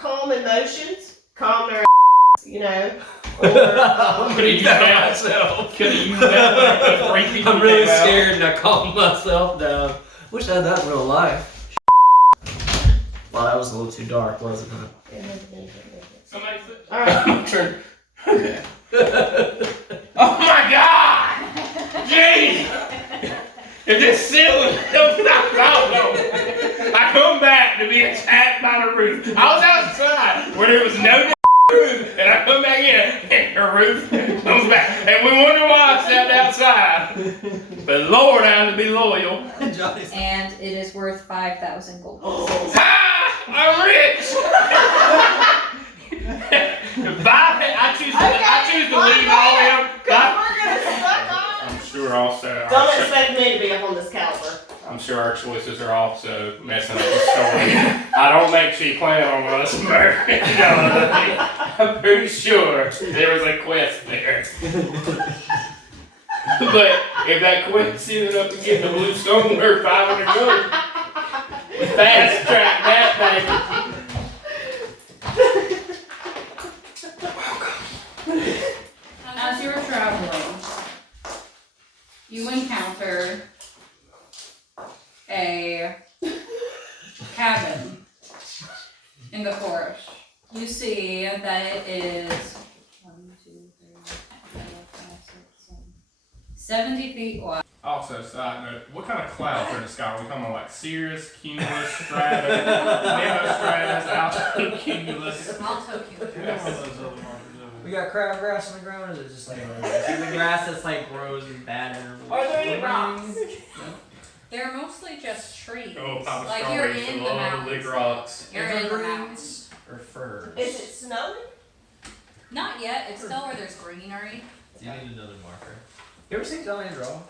calm emotions, calm their you know. Or, I'm gonna use that myself. Gonna use that when I'm really scared and I calm myself down. Wish I had that in real life. Well, that was a little too dark, wasn't it? Somebody alright. Turn. Oh my God! Jeez! If this ceiling don't knock out, no. I come back to be attacked by the roof. I was outside where there was no roof, and I come back in, and the roof comes back. And we wonder why I stepped outside. But Lord, I have to be loyal. And it is worth 5,000 gold pieces. Ha! I'm rich! I choose to leave all them. We're gonna suck on. I'm sure also. Don't expect me to be up on this caliber. I'm sure our choices are also messing up the story. I don't think she planned on us murdering Johnny. I'm pretty sure there was a quest there. But if that quest ended up getting the blue stone worth 500 gold, fast track that baby. As you're traveling, you encounter a cabin in the forest. You see that it is 70 feet wide. Also, side note, what kind of clouds are in the sky? Are we talking about like cirrus, cumulus, stratus, nemostratus, alto cumulus? Alto cumulus. We got crabgrass on the ground, or is it just like the grass that's like grows in bad intervals? Are there any rocks? They're mostly just trees. Oh, Papa like you're Strawberry's in a the lot of mountains. big rocks. You're in the mountains. Or firs? Is it snowing? Not yet. It's still where there's greenery. You need another marker. You ever seen Johnny draw?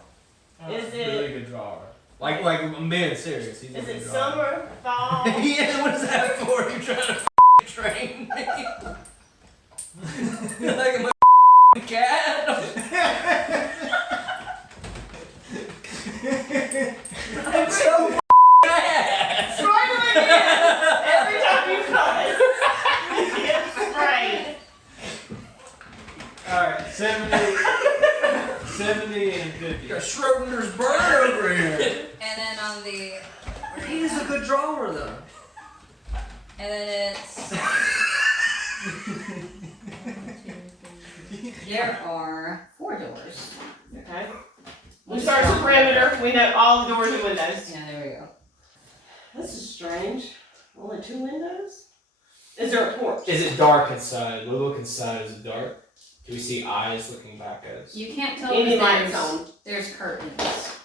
Is it? Really good drawer. Like I'm being serious. He's a Is good it drawer. summer, fall? Yeah, what is that for? You trying to train me? Like my cat? I'm so ass. Try it again! Every time you cut, you get sprayed. Alright, 70 and 50. Got Schrodinger's bird over here. And then on the... He's a good drawer though. And then it's... There are 4 doors. Okay. We start the perimeter. We know all the doors and windows. Yeah, there we go. This is strange. Only 2 windows? Is there a porch? Is it dark inside? We look inside. Is it dark? Do we see eyes looking back at us? You can't tell Any if lights on? there's curtains.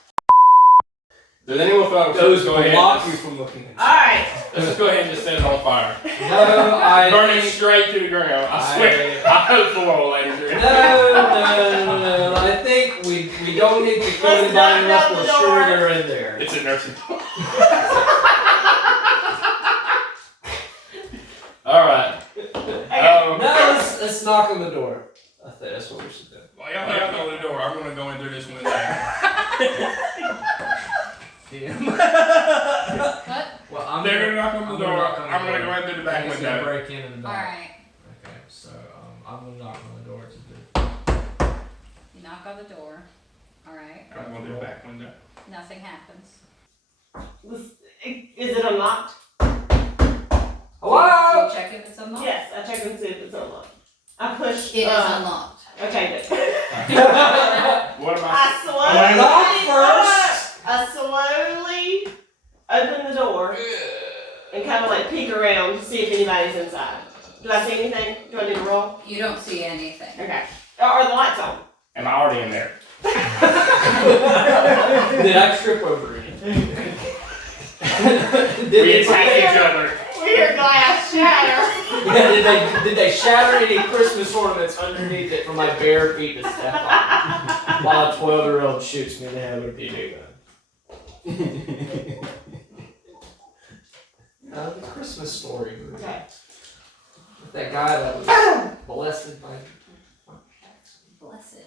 Does anyone folks Those go ahead? block you from looking inside. Alright. Let's just go ahead and just set it on fire. No, Burn it straight to the ground. I swear. I hope for all laser. No. I think we don't need to kill Let's anybody knock unless down we're the sure door. they're in there. It's a nursing home. Alright. No, let's knock on the door. I think that's what we should do. Well, y'all knock on the door. I'm gonna go in through this window. What? Well, They're gonna knock on the door. knock on the I'm gonna door. go in through the back He's gonna window. break in the dark. Alright. Okay, so I'm gonna knock on the door to do. You knock on the door. Alright. I'm going through the back window. Nothing happens. Is it unlocked? Hello? You check if it's unlocked? Yes, I check and see if it's unlocked. I push. It is unlocked. Okay, good. What am I slowly open the door and kind of like peek around to see if anybody's inside. Do I see anything? Do I need to roll? You don't see anything. Okay. Are the lights on? Am I already in there? Did I trip over anything? We attack each other. We hear glass shatter. Yeah, did they shatter any Christmas ornaments underneath it for my bare feet to step on while a 12-year-old shoots me in the head with a BB gun? The Christmas Story movie. Okay. With that guy that was molested by Blessed.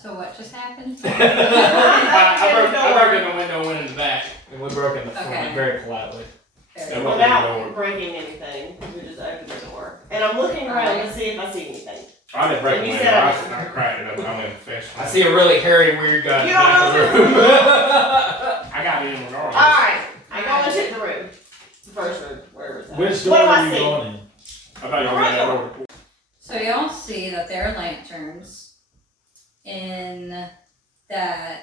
So what just happened? I broke in the window and went in the back. and we broke in the front Okay. very politely. Very Yeah, well. well, Without breaking anything. We just opened the door. And I'm looking around to see if I see anything. I didn't break And the you window. said I I- was not crying it up. I'm in the fish. I see a really hairy, weird guy. You in the back don't of the room. I got in regardless. Alright, I go and check the room. It's the first room, wherever it's at. Which What door do are I you see? going in? I thought you were in that order. So y'all see that there are lanterns in that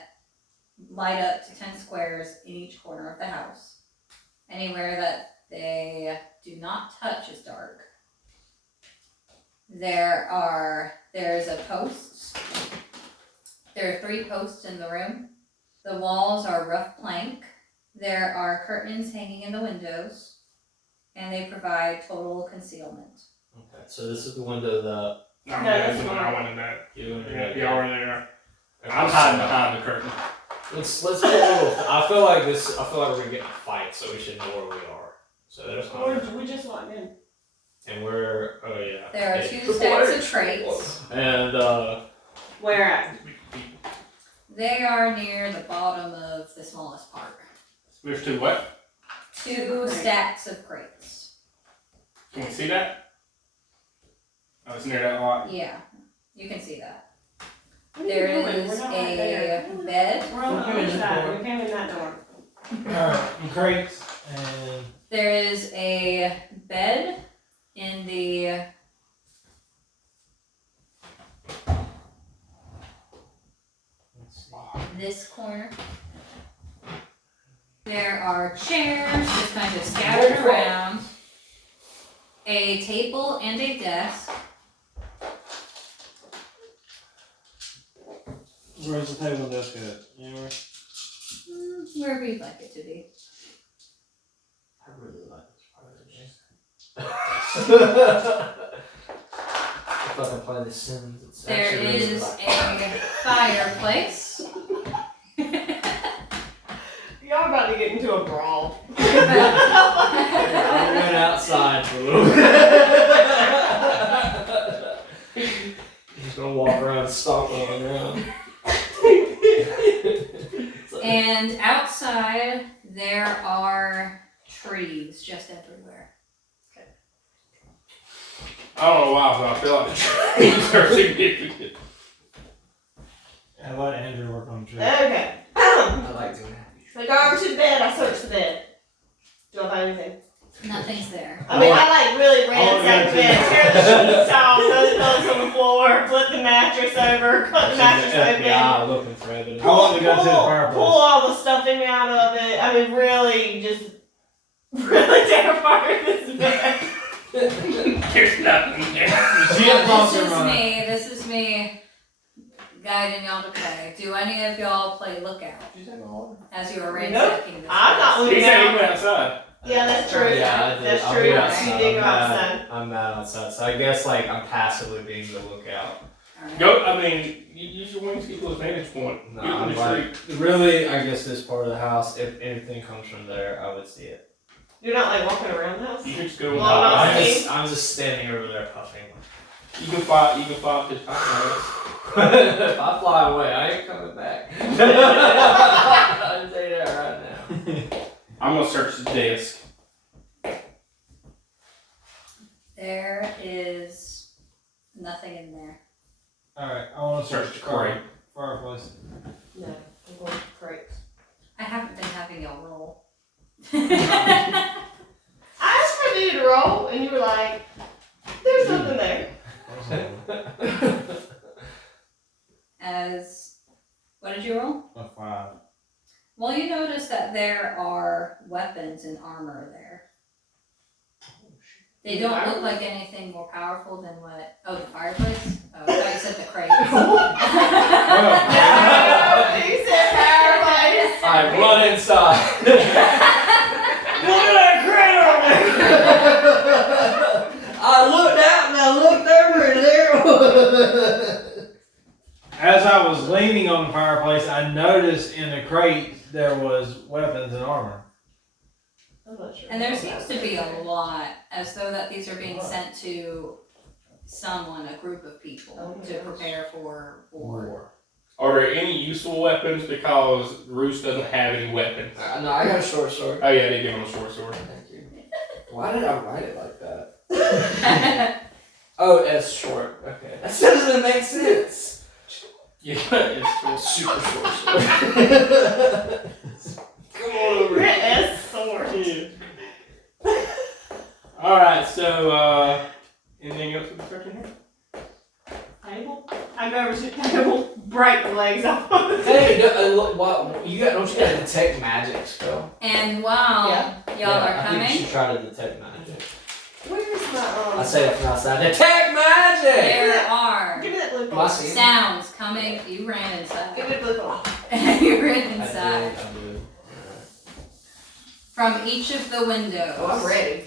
light up to 10 squares in each corner of the house. Anywhere that they do not touch is dark. There's a post. There are 3 posts in the room. The walls are rough plank. There are curtains hanging in the windows, and they provide total concealment. Okay, so this is the window that I'm No, that's good. fine. I went in that. you and Yeah, your y'all were there. I'm hiding behind the curtain. Let's get a little. I feel like we're gonna get in a fight, so we should know where we are. So there's Hunter, We just walked in. and we're yeah. There are okay. 2 stacks of crates. And Where at? They are near the bottom of the smallest part. There's 2 what? 2 stacks of crates. Can we see that? Oh, it's near that lot. Yeah, you can see that. What are you There doing? is We're not right there. a bed. We're on the We're other in this side. door. We came in that door. Alright, and crates and There is a bed in the this corner. There are chairs just kind of scattered around. A table and a desk. where's the table and desk at? Anywhere? Wherever you'd like it to be. I really like this part of the game. If I can play The Sims, it's There actually really is like- a fireplace. Y'all about to get into a brawl. I'm going outside for a little bit. Just gonna walk around and stomp on the ground. And outside, there are trees just everywhere. I don't know why, but I feel like the trees are significant. I let Andrew work on the tree. Okay. I like doing that. I go over to the bed. I search the bed. Do I find anything? Nothing's there. I mean, I like really ransack the bed, tear the sheets off, throw the pillows on the floor, flip the mattress over, cut the mattress open. FBI looking for evidence. I want to go to the Pull fireplace. all the stuffing out of it. I mean, really, just really tear apart this bed. There's nothing there. This is me guiding y'all to play. Do any of y'all play Lookout as you are ransacking this I'm not place? He said he looking went out. outside. Yeah, that's true. Yeah, I did. That's I'll true. be You outside. did go I'm outside. I'm mad outside. So I guess like I'm passively being the lookout. Alright. Go, I mean, use your wings to get to his vantage point. No, Get in I'm the like, tree. really, I guess this part of the house, if anything comes from there, I would see it. You're not like walking around the house? You can just go. Well, I'm not seeing. I'm just standing over there puffing. You can fly up to the top. If I fly away, I ain't coming back. I'll tell you that right now. I'm gonna search the desk. There is nothing in there. Alright, I want to Search search the crate. fireplace. No, I'm going to crates. I haven't been having y'all roll. I asked for you to roll, and you were like, there's something there. What did you roll? A 5. Well, you notice that there are weapons and armor there. They don't look like anything more powerful than what. Oh, the fireplace? Oh, I thought you said the crate. No, he said fireplace. I run inside. Look at that crate over there. I looked out and I looked over and there. As I was leaning on the fireplace, I noticed in the crate there was weapons and armor. I'm not sure. And there seems to be a lot, as though that these are being sent to someone, a group of people, to prepare for war. Are there any useful weapons? Because Roost doesn't have any weapons. No, I got a short sword. Oh yeah, they give him a short sword. Thank you. Why did I write it like that? Oh, S short. Okay. That doesn't make sense. Yeah, it's Super short. Come on over You're here. S sword. Alright, so, anything else with the searching here? Table? I go over to the table, break the legs off. Hey, don't you got a detect magic spell? And while y'all are I think you coming, should try to detect magic. Where's my I say it from outside. Detect magic! there are Give me that blue Do I phone. see it? sounds coming. You ran Give inside. me the blue phone. You ran I inside. did. From each of the windows. Oh, I'm ready.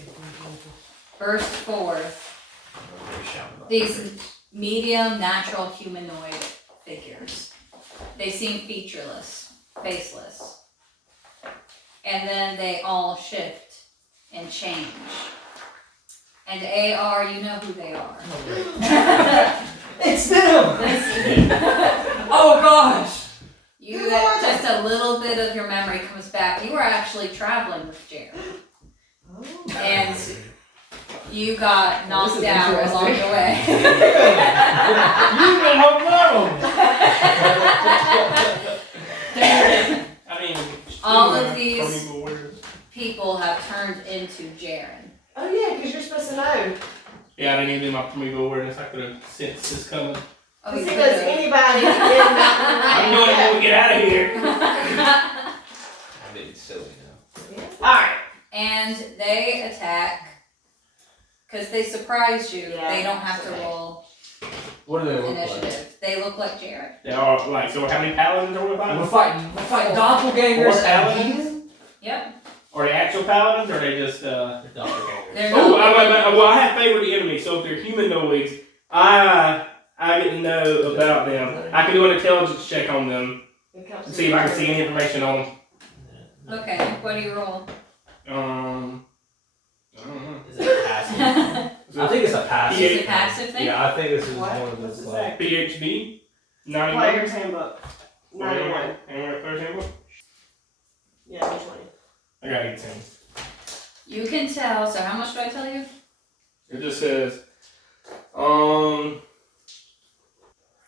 Burst forth these medium natural humanoid figures. They seem featureless, faceless. And then they all shift and change. And AR, you know who they are. It's them! Oh gosh! You just a little bit of your memory comes back. You were actually traveling with Jared. And you got knocked down along the way. You can hold I mean, All of these primeval warriors. people have turned into Jaren. Oh yeah, because you're supposed to know. Yeah, I didn't even do my primeval awareness. I could have sensed this coming. Oh, Because you he knows could've. anybody in Mountain I'm going Range. to get out of here. I'm being silly now. Alright. And they attack because they surprised you. Yeah, They don't have to okay. roll What do they look initiative. They look like Jared. They are like, so how many paladins are we like? fighting? We're fighting doppelgangers Four and paladins? heathen? Yep. Are they actual paladins or are they just They're doppelgangers. They're Oh, not. well, I have favored the enemy, so if they're humanoids, I get to know about them. I can do an intelligence check on them to see if I can see any information on them. Okay, what do you roll? I don't know. Is it passive? I think it's a passive. Is it a passive thing? Yeah, I think this is What? one of What's those it like. PhD? 91? Player's handbook. 91. Anyone got player's handbook? Yeah, 20. I got 18. You can tell. So how much do I tell you? It just says,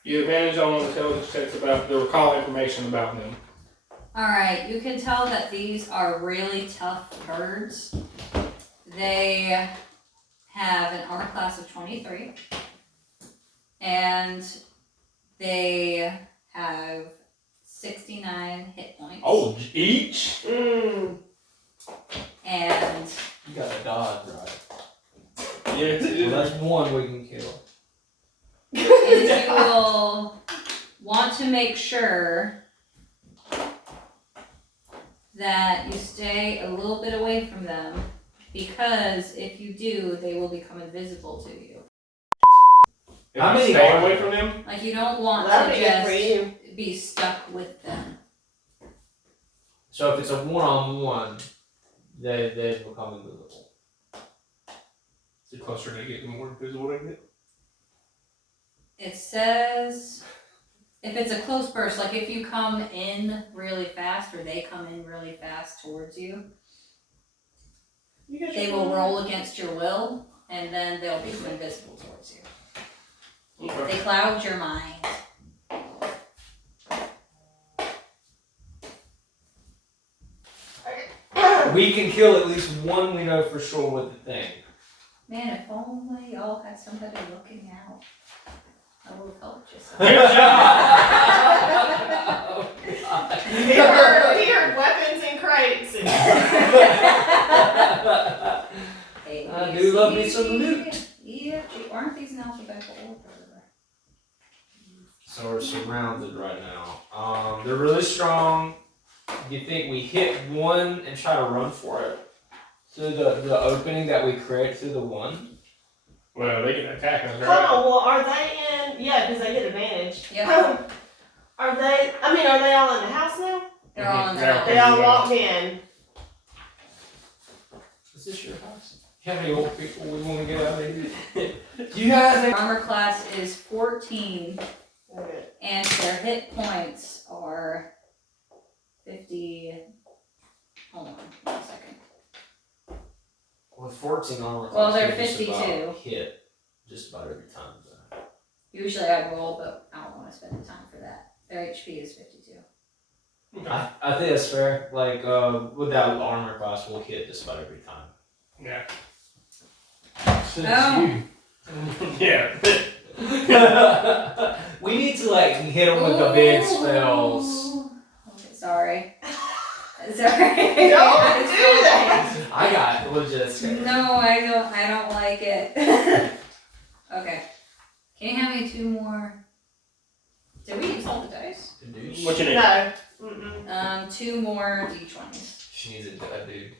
you advantage on intelligence checks about the recall information about them. Alright, you can tell that these are really tough birds. They have an armor class of 23. And they have 69 hit points. Oh, each? Mmm. And You got a dodge, right? Yes, it Well, is. that's one we can kill. and you will want to make sure that you stay a little bit away from them, because if you do, they will become invisible to you. If How I many stay are away there? from them? Like, you don't want That'd to be good for just you. be stuck with them. So if it's a one-on-one, they become invisible. The closer they get, the more invisible they get. It says if it's a close burst, like if you come in really fast or they come in really fast towards you, they will roll against your will, and then they'll become invisible towards you. Okay. They cloud your mind. We can kill at least one we know for sure with the thing. Man, if only y'all had somebody looking out. I would have helped you. He heard weapons in crates. And I do love me some loot. Yeah, aren't these in alphabetical order? So we're surrounded right now. They're really strong. Do you think we hit one and try to run for it? Through the opening that we create through the one? Well, they can attack us, Hold right? on, well, are they in? Yeah, because they get advantage. Yep. Are they all in the house now? They're all in the They're house. They all walked in. Is this your house? How many old people we want to get out of here? Do you have any? Armor class is 14, Okay. and their hit points are 50. Hold on 1 second. With 14 armor class, Well, they're you just 52. about hit just about every time. So. Usually I roll, but I don't want to spend the time for that. Their HP is 52. I think that's fair. Like, with that armor class, we'll hit just about every time. Yeah. Since Oh. you. Yeah. We need to, like, hit them with the big spells. Okay, sorry. Sorry. Don't do that. I got legit scared. No, I don't like it. Okay. Can you hand me 2 more? Did we use all the dice? Dude, What you need? No. Mm-mm. 2 more d20s. she needs a dude.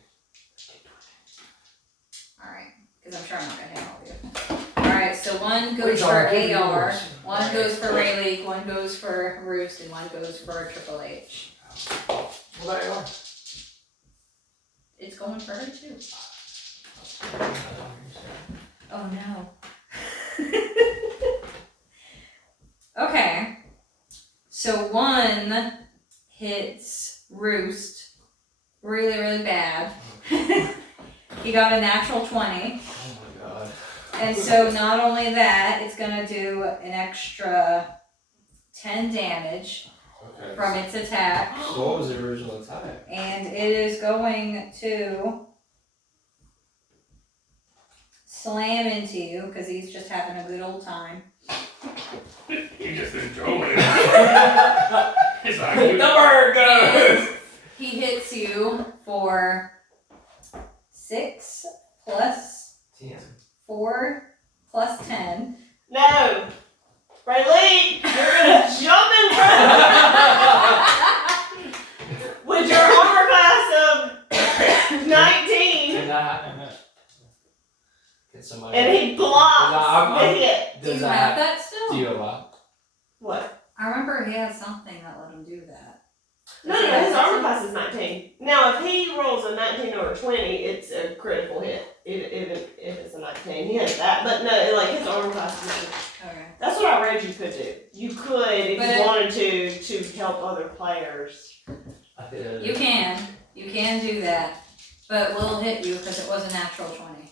Alright. Because I'm sure I'm not gonna hit all of you. Alright, so one goes Wait, for John, give me AR, yours. one goes for Rielik, one goes for Roost, and one goes for Triple H. What about AR? It's going for her too. Oh no. Okay. So one hits Roost really, really bad. He got a natural 20. Oh my god. And so not only that, it's gonna do an extra 10 damage Okay. from its attack. So what was the original attack? And it is going to slam into you because he's just having a good old time. You just enjoying it. It's like Number goes! He hits you for 6 plus 10. 4 plus 10. No. Rielik, you're gonna jump in front with your armor class of 19, Can that Can somebody? and he blocks I'm- the hit. Do you Does have that? that Do still? you allow? What? I remember he had something that let him do that. No, his armor class is 19. Now, if he rolls a 19 or a 20, it's a critical hit. Even if it's a 19, he has that. But no, like his armor class is. Okay. That's what I read you could do. You could, if But you wanted to help other players. I did. You can do that, but we'll hit you because it was a natural 20.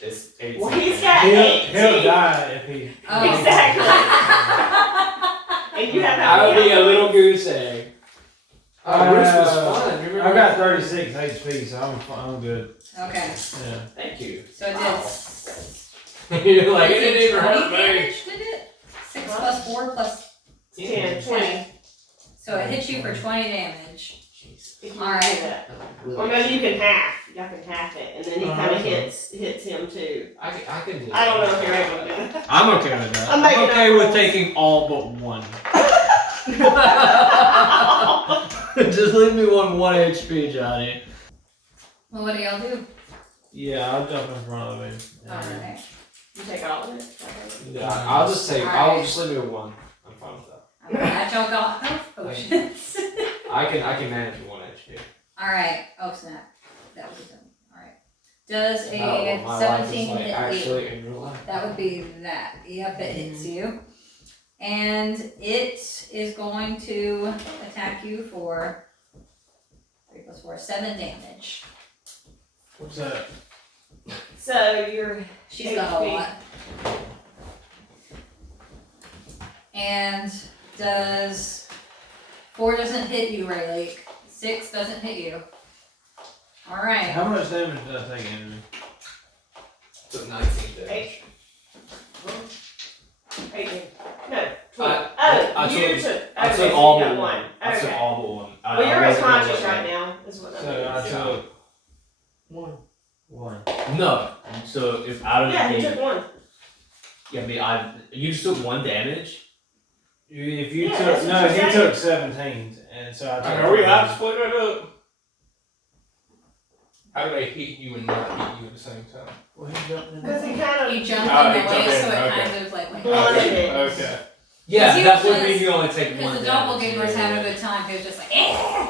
It's 18. Well, he's got He'll 18. die if he. Oh. Exactly. And you have I would be a little goose egg. Oh, Roost was Uh, fun. Remember I got that? 36 HP, so I'm good. Okay, Yeah. Thank you. so it did. You're like, it Is didn't even 20 hurt me. damage, did it? 6 plus 4 plus. 10, 20. So it hits you for 20 damage. Jeez. If you Alright. do that. Or maybe you can half. Y'all can half it, and then he kind of hits him too. I can do that. I don't know if you're able to do that. I'm okay with that. I'm I'm making okay up with rules. taking all but one. Just leave me 1 HP, Johnny. Well, what do y'all do? Yeah, I'll jump in front of him. Alright. You take all of it. Yeah, I'll just take. I'll just leave me with 1. I'm fine with that. I'm glad y'all got health potions. I can manage 1 HP. Alright. Oh snap. That was done. Alright. Does a No, my life is 17 like hit you? actually in real life. That would be that. Yep, it hits you. And it is going to attack you for 3 plus 4, 7 damage. What's that? So you're. She's got a lot. And does 4 doesn't hit you, Rielik. 6 doesn't hit you. Alright. How much damage did I take, Andrew? Took 19 damage. 8. 18. No, 20. I You took- took. I okay, took so all you but got 1. I took Okay. all but 1. Well, you're unconscious right now, is what that So I means. took 1. 1. No. So if out of Yeah, he the took 1. you just took 1 damage. If you Yeah, that's took what no, you're he saying. took 17, and so I took. Are we allowed to split that up? How do they hit you and not hit you at the same time? Well, he jumped in. Because he kind He of jumped Oh, in he the jumped way, in, so it okay. kind of like went. blunted Okay. it. Okay. Yeah, He that would was- mean you only take 1 Because the damage. doppelganger was having a good time, he was just like, eh!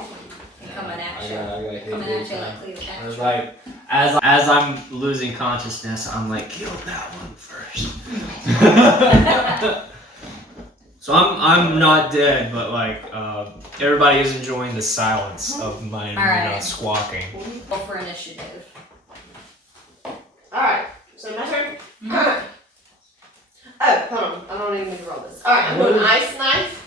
And coming at you. I got hit Coming big at you time. like I was Cleopatra. like, as I'm losing consciousness, I'm like, kill that one first. So I'm not dead, but like everybody is enjoying the silence of my Alright. squawking. Roll for initiative. don't even need to roll this. Alright, I'm doing Ice Knife.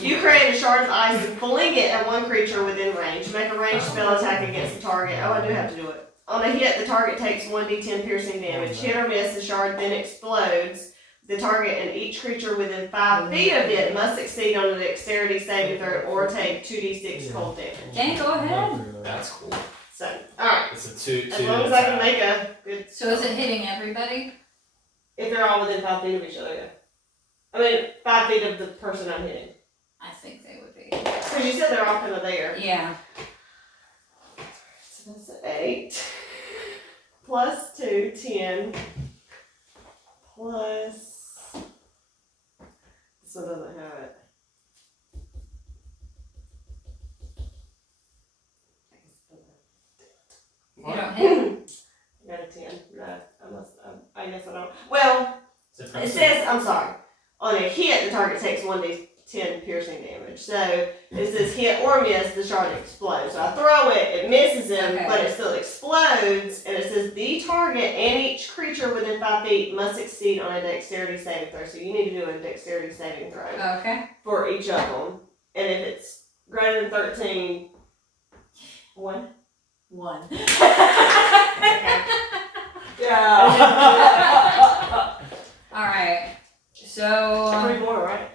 You create a shard of ice and fling it at one creature within range. Make a ranged spell attack against the target. Oh, I do have to do it. On a hit, the target takes 1d10 piercing damage. Hit or miss, the shard then explodes. The target and each creature within 5 feet of it must succeed on a dexterity saving throw or take 2d6 cold damage. Okay, go ahead. That's cool. So, alright. It's a 2. As long as I can make a good. So is it hitting everybody? If they're all within 5 feet of each other, yeah. I mean, 5 feet of the person I'm hitting. I think they would be. Because you said they're all kind of there. Yeah. So that's 8. Plus 2, 10. Plus. This one doesn't have it. You don't hit? I got a 10. No, I guess I don't. Well, it says, I'm sorry. On a hit, the target takes 1d10 piercing damage. So it says hit or miss, the shard explodes. So I throw it, it misses him, Okay. but it still explodes. And it says the target and each creature within 5 feet must succeed on a dexterity saving throw. So you need to do a dexterity saving throw Okay. for each of them. And if it's greater than 13, 1. 1. Yeah. Alright. So 3 more, right?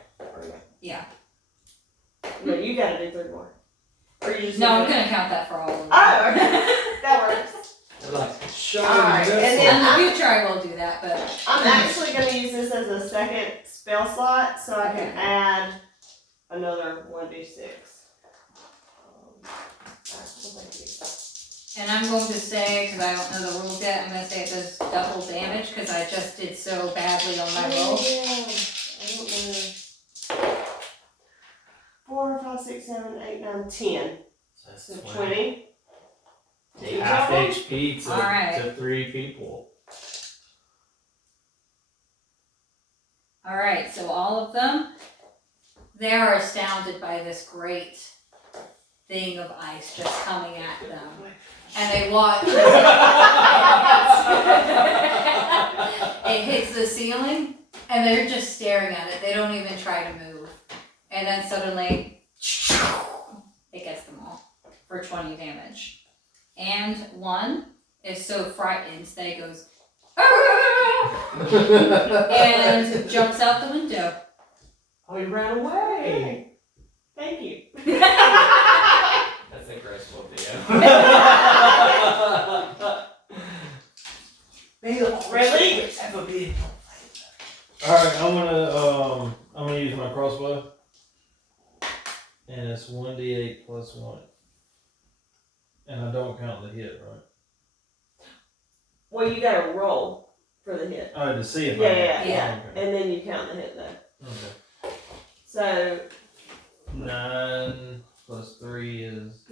yeah. No, you gotta do 3 more. Or you just No, I'm gonna. gonna count that for all of them. Oh, okay. That works. Like, show Alright, this and In then the future I will do that, but I'm actually gonna use this as a second spell slot so I can Okay. add another 1d6. and I'm going to say, because I don't know the rules yet, I'm gonna say it does double damage because I just did so badly on my roll. Yeah. I don't know. 4, 5, 6, 7, 8, 9, 10. That's So 20. To each Half of them? HP to, Alright. to 3 people. Alright, so all of them, they are astounded by this great thing of ice just coming at them. And they watch. It hits the ceiling, and they're just staring at it. They don't even try to move. And then suddenly, it gets them all for 20 damage. And one is so frightened that he goes, and jumps out the window. Oh, he ran away. Thank you. That's a graceful video. Really? Alright, I'm gonna use my crossbow. And it's 1d8 plus 1. And I don't count the hit, right? Well, you gotta roll for the hit. Oh, to see if Yeah, I yeah, yeah. Okay. And then you count the hit though. Okay. So, 9 plus 3 is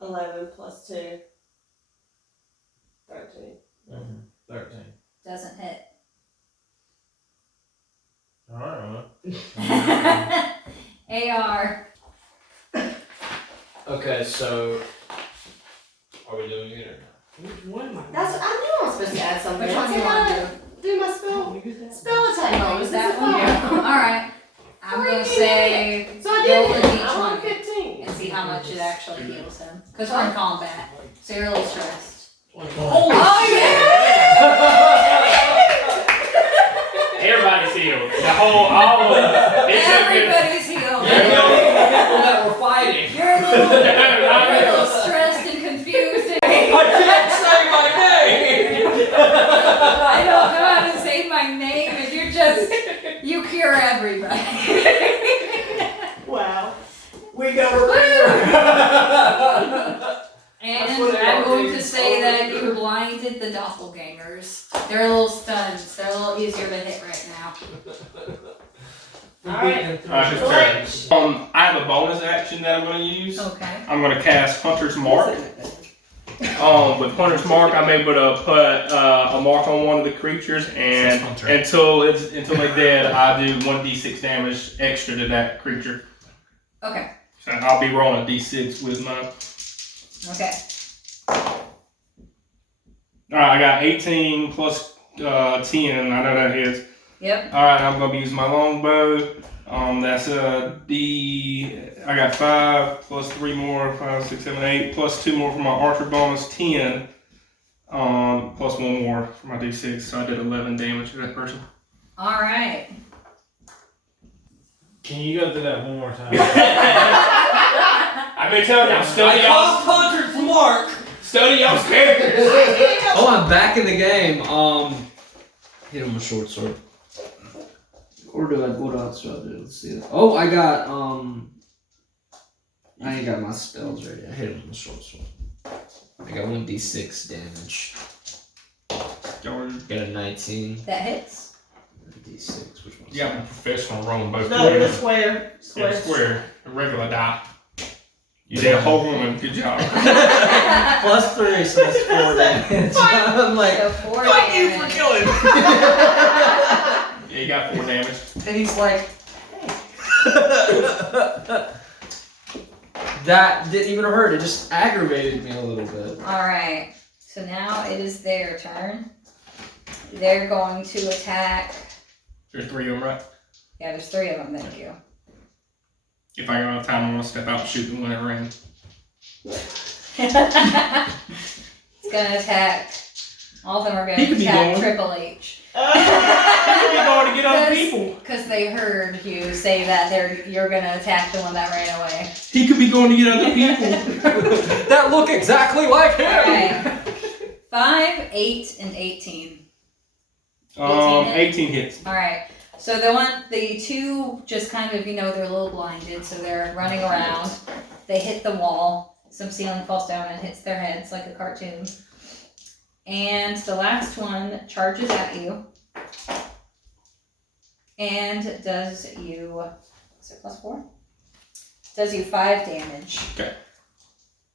11 plus 2, 13. 13. Doesn't hit. Alright. AR. Okay, so are we doing it or not? That's, I knew I was supposed to add something. Which one Once do you I want gotta do my spell attack Oh, bonus. is that This one? fun. Alright. I'm gonna say So I roll did with it. each I'm on one 15. and see how much it actually heals him. Because we're in combat, so you're a little stressed. Holy Everybody's healed. The whole, all of them. It's so good. Everybody's healed. You're the only people that were fighting. You're a little stressed and confused. And I can't say my name. I don't know how to say my name, and you cure everybody. Wow. We got a winner. And That's what they I'm are, going to dude. say that you blinded the doppelgangers. They're a little stunned. They're a little easier to hit right now. Alright. Alright, I have a bonus action that I'm going to use. Okay. I'm going to cast Hunter's Mark. With Hunter's Mark, I'm able to put a mark on one of the creatures, and until they're dead, I do 1d6 damage extra to that creature. Okay. So I'll be rolling a d6 with mine. Okay. Alright, I got 18 plus 10. I know that hits. Yep. Alright, I'm gonna be using my longbow. That's I got 5 plus 3 more, 5, 6, 7, 8, plus 2 more for my archer bonus, 10. Plus 1 more for my d6, so I did 11 damage to that person. Alright. Can you go through that one more time? I've been telling you, I'm studying y'all's conjured from Mark. Study y'all's characters. Oh, I'm back in the game. Hit him with short sword. Or what else do I do? Let's see. Oh, I got I ain't got my spells ready. I hit him with short sword. I got 1d6 damage. Got a 19. That hits. D6. Which one? Yeah, I'm a professional rolling both. No, the square. Yeah, square. A regular die. You did a whole woman. Good job. Plus 3, so that's 4 damage. I'm like, So 4 fuck you for damage. killing me. Yeah, you got 4 damage. And he's like, that didn't even hurt. It just aggravated me a little bit. Alright. So now it is their turn. They're going to attack. There's 3 of them, right? Yeah, there's 3 of them, thank you. If I got enough time, I'm gonna step out and shoot them when it rains. It's gonna attack. All of them are He gonna could be attack going. Triple H. You're going to get other people. Because they heard you say that you're gonna attack the one that ran away. He could be going to get other people. That look exactly like him. Alright. 5, 8, and 18. 18 hits. Alright. So the 2 just kind of, they're a little blinded, so they're running around. They hit the wall. Some ceiling falls down and hits their heads like a cartoon. And the last one charges at you. And does you, is it plus 4? Does you 5 damage. Okay.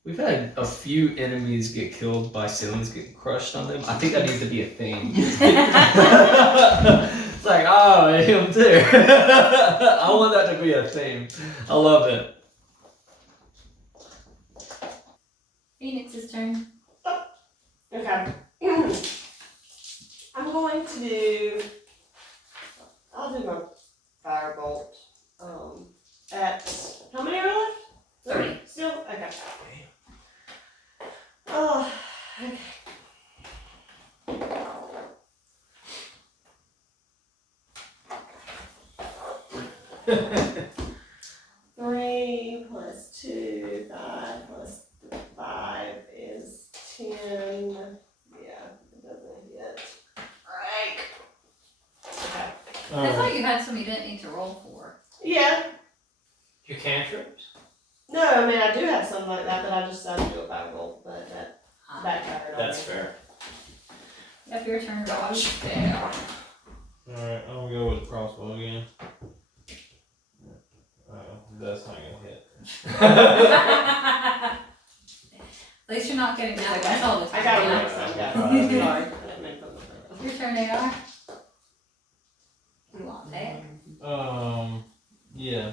We've had a few enemies get killed by ceilings getting crushed on them. I think that needs to be a thing. It's like, oh, him too. I want that to be a thing. I love it. Phoenix's turn. Okay. I'm going to do. I'll do my firebolt. At how many are left? 30. Still? Okay. Oh, okay. 3 plus 2, 5 plus 5 is 10. Yeah, it doesn't hit. Right. Okay. I thought you had some you didn't need to roll for. Yeah. Your cantrips? No, I mean I do have something like that, but I just decided to do it by roll, but that backfired on That's me. fair. Yep, your turn. Gosh, damn. Alright, I'm gonna go with the crossbow again. That's not gonna hit. At least you're not getting that one all the time. I got yeah. one next time, guys. Sorry. I didn't mean to put my Your turn, AR. You want that? Yeah.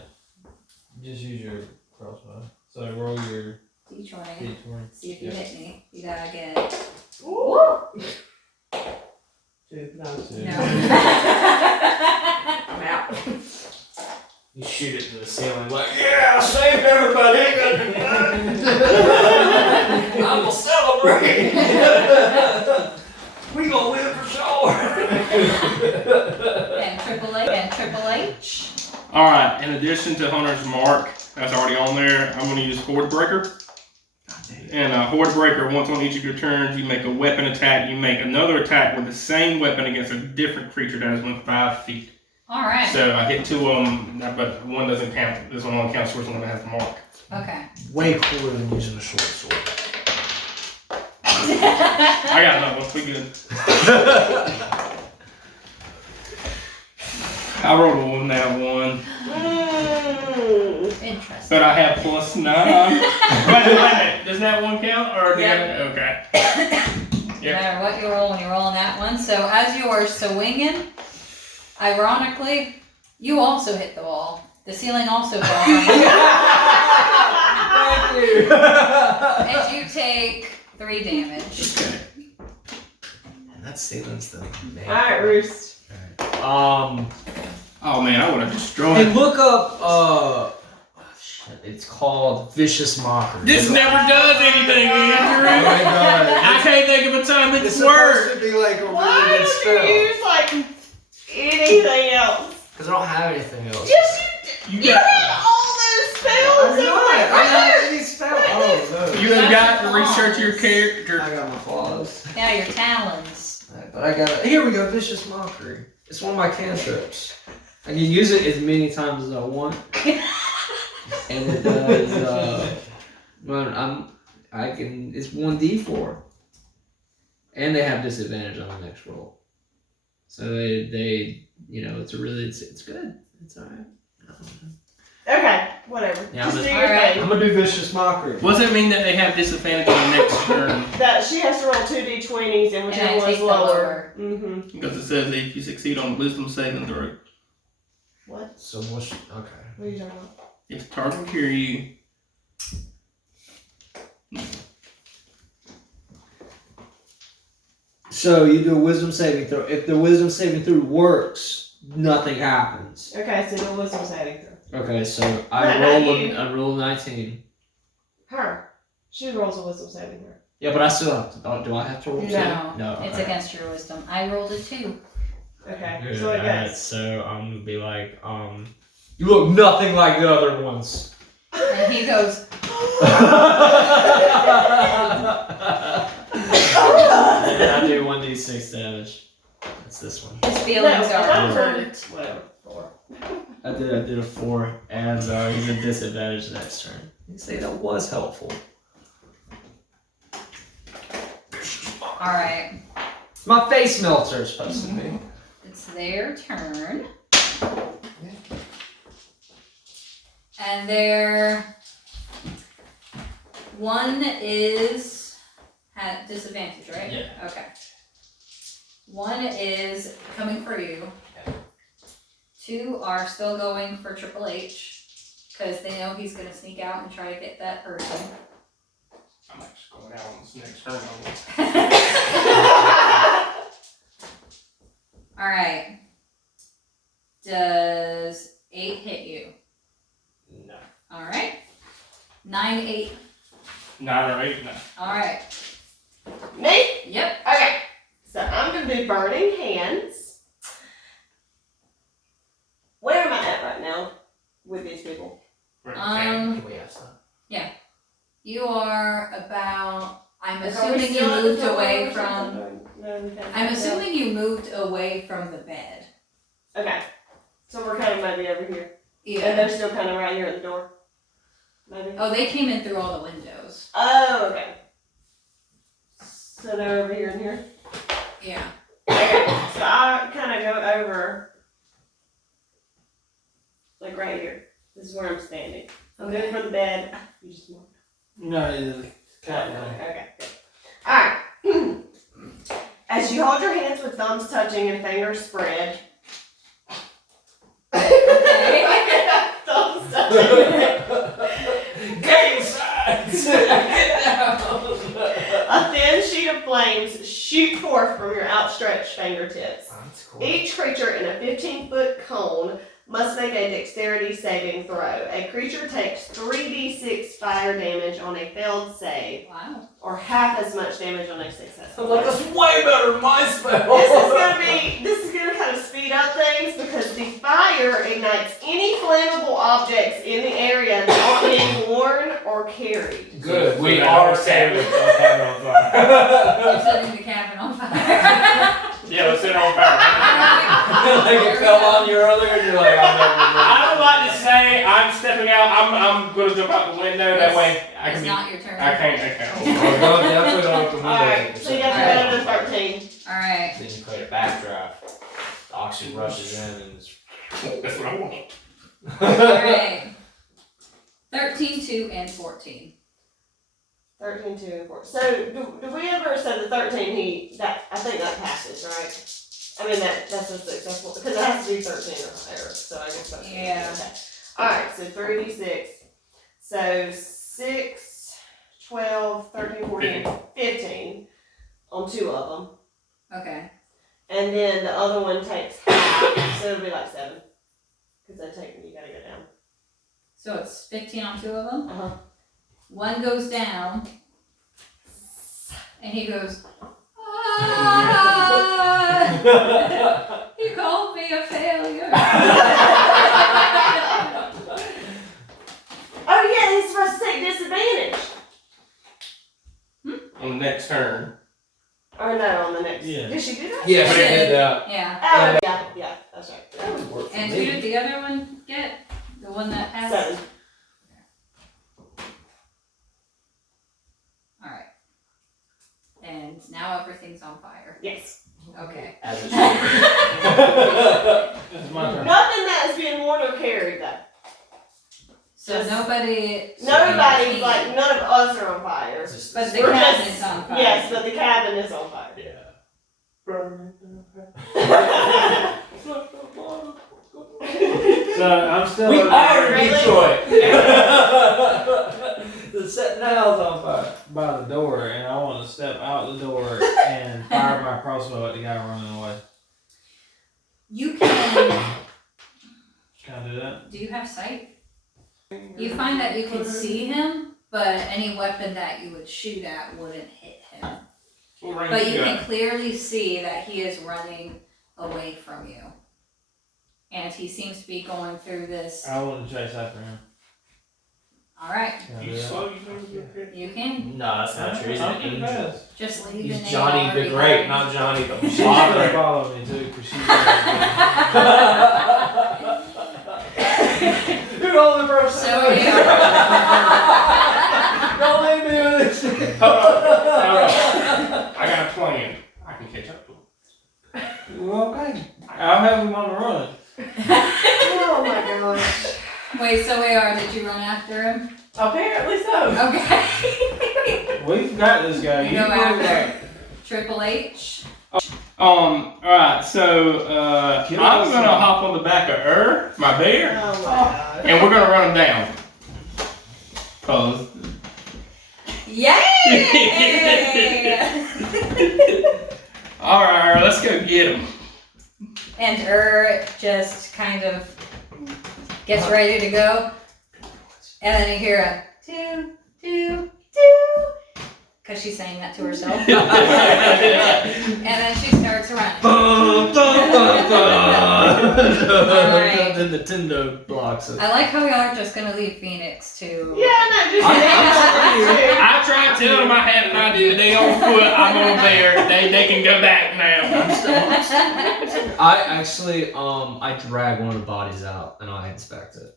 Just use your crossbow. So roll your D20. d20. See if you hit me. You gotta get. Woo! Two. No. I'm out. You shoot it to the ceiling like, yeah, save everybody! I will celebrate. We gonna win for sure. And Triple H. Alright, in addition to Hunter's Mark, that's already on there, I'm going to use Horde Breaker. And Horde Breaker, once on each of your turns, you make a weapon attack. You make another attack with the same weapon against a different creature that is within 5 feet. Alright. So I hit 2 of them, but one doesn't count. This one only counts towards one that has the mark. Okay. Way cooler than using a short sword. I got another one. We good. I rolled a 1 that one. Interesting. But I have plus 9. Wait, does that one count? Or okay. No Yep. matter what you roll when you're rolling that one. So as you are swinging, ironically, you also hit the wall. The ceiling also fell on you. Thank you. And you take 3 damage. And that's that ceiling's the main. Alright, Roost. Oh man, I would have destroyed. Hey, look up. Shit, it's called Vicious Mockery. This never does anything, Andrew. Oh my god! I can't think of a time It's it's supposed worked. to be like a Why really good don't spell. you use like anything else? Because I don't have anything else. Yes, you You have got, all those spells. I'm not. I don't have any spells. Oh no. you done got to research your character. I got my claws. Yeah, your talons. Alright, but I got it. Here we go. Vicious Mockery. It's one of my cantrips. I can use it as many times as I want. And it does, well, it's 1d4. And they have disadvantage on the next roll. So they it's good. It's alright. Okay, whatever. Yeah, Just I'm do just- your Alright. thing. I'm gonna do Vicious Mockery. What does that mean that they have disadvantage on the next turn? That she has to roll 2 d20s and And I whichever take one's the lower. Mm-hmm. Because it says if you succeed on the wisdom saving throw, What? So what's okay. What are you talking about? if the target can hear you, So you do a wisdom saving throw. If the wisdom saving throw works, nothing happens. Okay, so the wisdom saving throw. Okay, so No, I not roll you. I roll 19. Her. She rolls a wisdom saving throw. Yeah, but I still have to. Do I have to roll two? No, No. it's okay. against your wisdom. I rolled a 2. Okay, Good, so it alright, goes. so I'm gonna be like, you look nothing like the other ones. And he goes, And I do 1d6 damage. That's this one. his feelings No, are that was hurt. Whatever. 4. I did a 4, and he's at disadvantage next turn. You say that was helpful. Alright, My face melter is supposed to be. it's their turn. And their one is at disadvantage, right? Yeah. Okay. One is coming for you. 2 are still going for Triple H because they know he's gonna sneak out and try to get that person. I'm actually going out on this next turn. Alright. Does 8 hit you? No. Alright. 9, 8. 9 or 8, no. Alright. Me? Yep. Okay. So I'm gonna do burning hands. Where am I at right now with these people? Um, We have some. You are about. I'm Are we assuming you still at moved the door away or from. something? No, we can't. I'm assuming you moved away from the bed. Okay. So we're kind of maybe over here. And Yeah. they're still kind of right here at the door. Maybe. Oh, they came in through all the windows. Oh, okay. So they're over here and here. Yeah. Okay. So I kind of go over, like right here. This is where I'm standing. I'm good for the bed. You just want. No, it's cat now. Okay, good. Alright. As you hold your hands with thumbs touching and fingers spread. Thumbs touching. Gang signs! Get down! A thin sheet of flames shoot forth from your outstretched fingertips. That's cool. Each creature in a 15-foot cone must make a dexterity saving throw. A creature takes 3d6 fire damage on a failed save, Wow. or half as much damage on a successful. Like, that's way better than my spell! This is gonna kind of speed up things because the fire ignites any flammable objects in the area that are being worn or carried. Good, we So are that- saving. You're setting the cabin on fire. Yeah, let's set it on fire. Like it fell on you earlier, and you're like, I'll never I would like to say I'm stepping out. I'm going to jump out the window. That way I It's can be. not your turn. I can't. I can't. Definitely don't open the window. Alright, so you got to go to 13. Alright. Then you play a backdraft. The oxygen rushes in and it's... That's what I want. Alright. 13, 2, and 14. 13, 2, and 4. So, do we ever say the 13, I think that passes, right? I mean, that's a successful, because it has to be 13 or higher, so I guess that's. Yeah. Okay. Alright, so 3d6. So, 6, 12, 13, 14, 15 on 2 of them. Okay. And then the other one takes half, so it'll be like 7. Because you gotta go down. So it's 15 on 2 of them? Uh-huh. One goes down, and he goes, ah! You called me a failure. Oh yeah, he's supposed to take disadvantage. On the next turn. Or no, on the next. Yeah. Did she do that? Yeah, she did that. Yeah. Oh yeah, that's right. That would work for And me. who did the other one get? The one that has? 7. Alright. And now everything's on fire. Yes. Okay. As it should. It's my turn. Nothing that is being worn or carried though. So Just- nobody. Nobody's like, none of us are on fire. Just But the We're cabin just- is on fire. Yes, but the cabin is on fire. yeah. So I'm still. We over are there Really? Detroit. The set now's on fire. by the door, and I want to step out the door and fire my crossbow at the guy running away. You can. Can I do that? Do you have sight? You find that you can see him, but any weapon that you would shoot at wouldn't hit him. What range But you got? can clearly see that he is running away from you. And he seems to be going through this. I want to chase after him. Alright, Can I do You that? slow, you think you're good? you can. No, that's not true. He's an I'm pretty angel. fast. Just leave He's an Johnny AR the Great, behind. not Johnny the She's gonna Father. follow me too, because she's. You're the only person. So we are. Don't leave me with this. Hold on. I got a plan. I can catch up to him. Well, okay. I'll have him on the run. Oh my gosh. Wait, so we are. Did you run after him? Apparently so. Okay. We've got this guy. You You go go after back. Triple H. Alright, so Kill I'm us. gonna hop on the back of my bear, Oh my god. and we're gonna run him down. Cause Yay! alright, let's go get him. And just kind of gets ready to go. And then you hear a doo, doo, doo. Because she's saying that to herself. And then she starts running. Alright. The Nintendo blocks it. I like how we are just going to leave Phoenix to. Yeah, no, just I tried to tell them I had an idea. They on foot, I'm on bear. They can go back now. I actually, I drag one of the bodies out and I inspect it.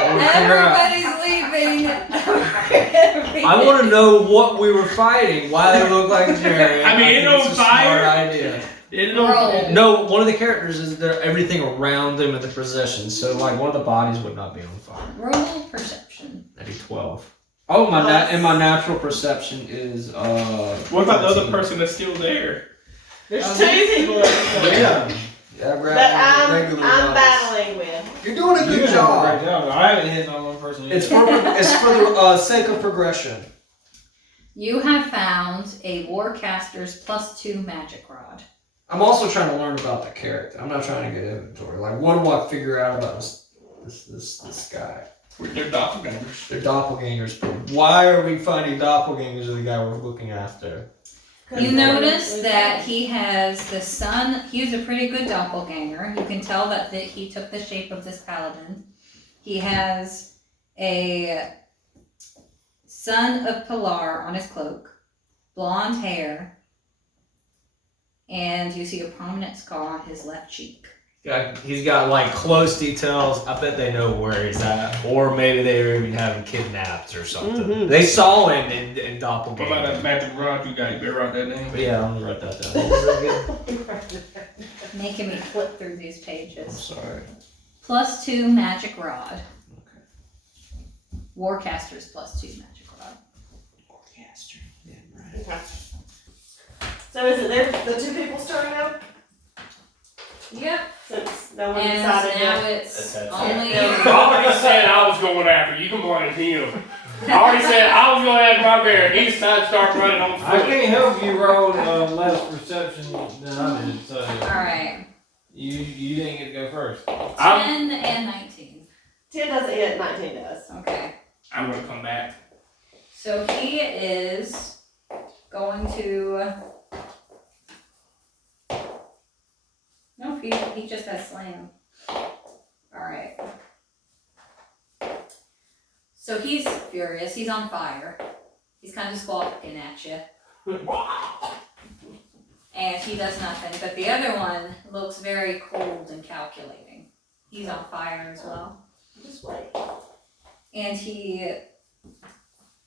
Everybody's leaving. I want to know what we were fighting, why they look like Jerry. I mean, it's think on a fire. Smart idea. Roll. No, one of the characters is there. Everything around them in the possession. So, like, one of the bodies would not be on fire. Roll perception. That'd be 12. Oh, and my natural perception is What about the other person that's still there? There's 2 people Yeah. that I'm battling with. You're doing a You good did a job. great job. I haven't hit on one person yet. It's for the sake of progression. You have found a Warcaster's +2 magic rod. I'm also trying to learn about the character. I'm not trying to get inventory. Like, what do I figure out about this guy? They're doppelgangers. They're doppelgangers, but why are we finding doppelgangers of the guy we're looking after? You notice that he has the sun. He's a pretty good doppelganger. You can tell that he took the shape of this paladin. He has a Son of Pilar on his cloak, blonde hair, and you see a prominent scar on his left cheek. He's got like close details. I bet they know where he's at, or maybe they were even having kidnapped or something. Mhm. They saw him in What about doppelganger. that magic rod you got? You better write that down. But yeah, I'm gonna write that down. Making me flip through these I'm pages. sorry. +2 magic rod. Warcaster's +2 magic rod. Okay. So is it the 2 people's turn now? Yep. Since no one And decided now yet. it's That's it. only Yeah. you. I already said I was going after you. You can blame him. I already said I was gonna ask my bear. He decided to start running on foot. I can't help you roll less perception than I did, so Alright. you didn't get to go first. 10 and 19. 10 doesn't hit, 19 does. Okay. I'm gonna come back. So he is going to. No, he just has slam. Alright. So he's furious. He's on fire. He's kind of squawking at you. And he does nothing. But the other one looks very cold and calculating. He's on fire as well. Just wait. And he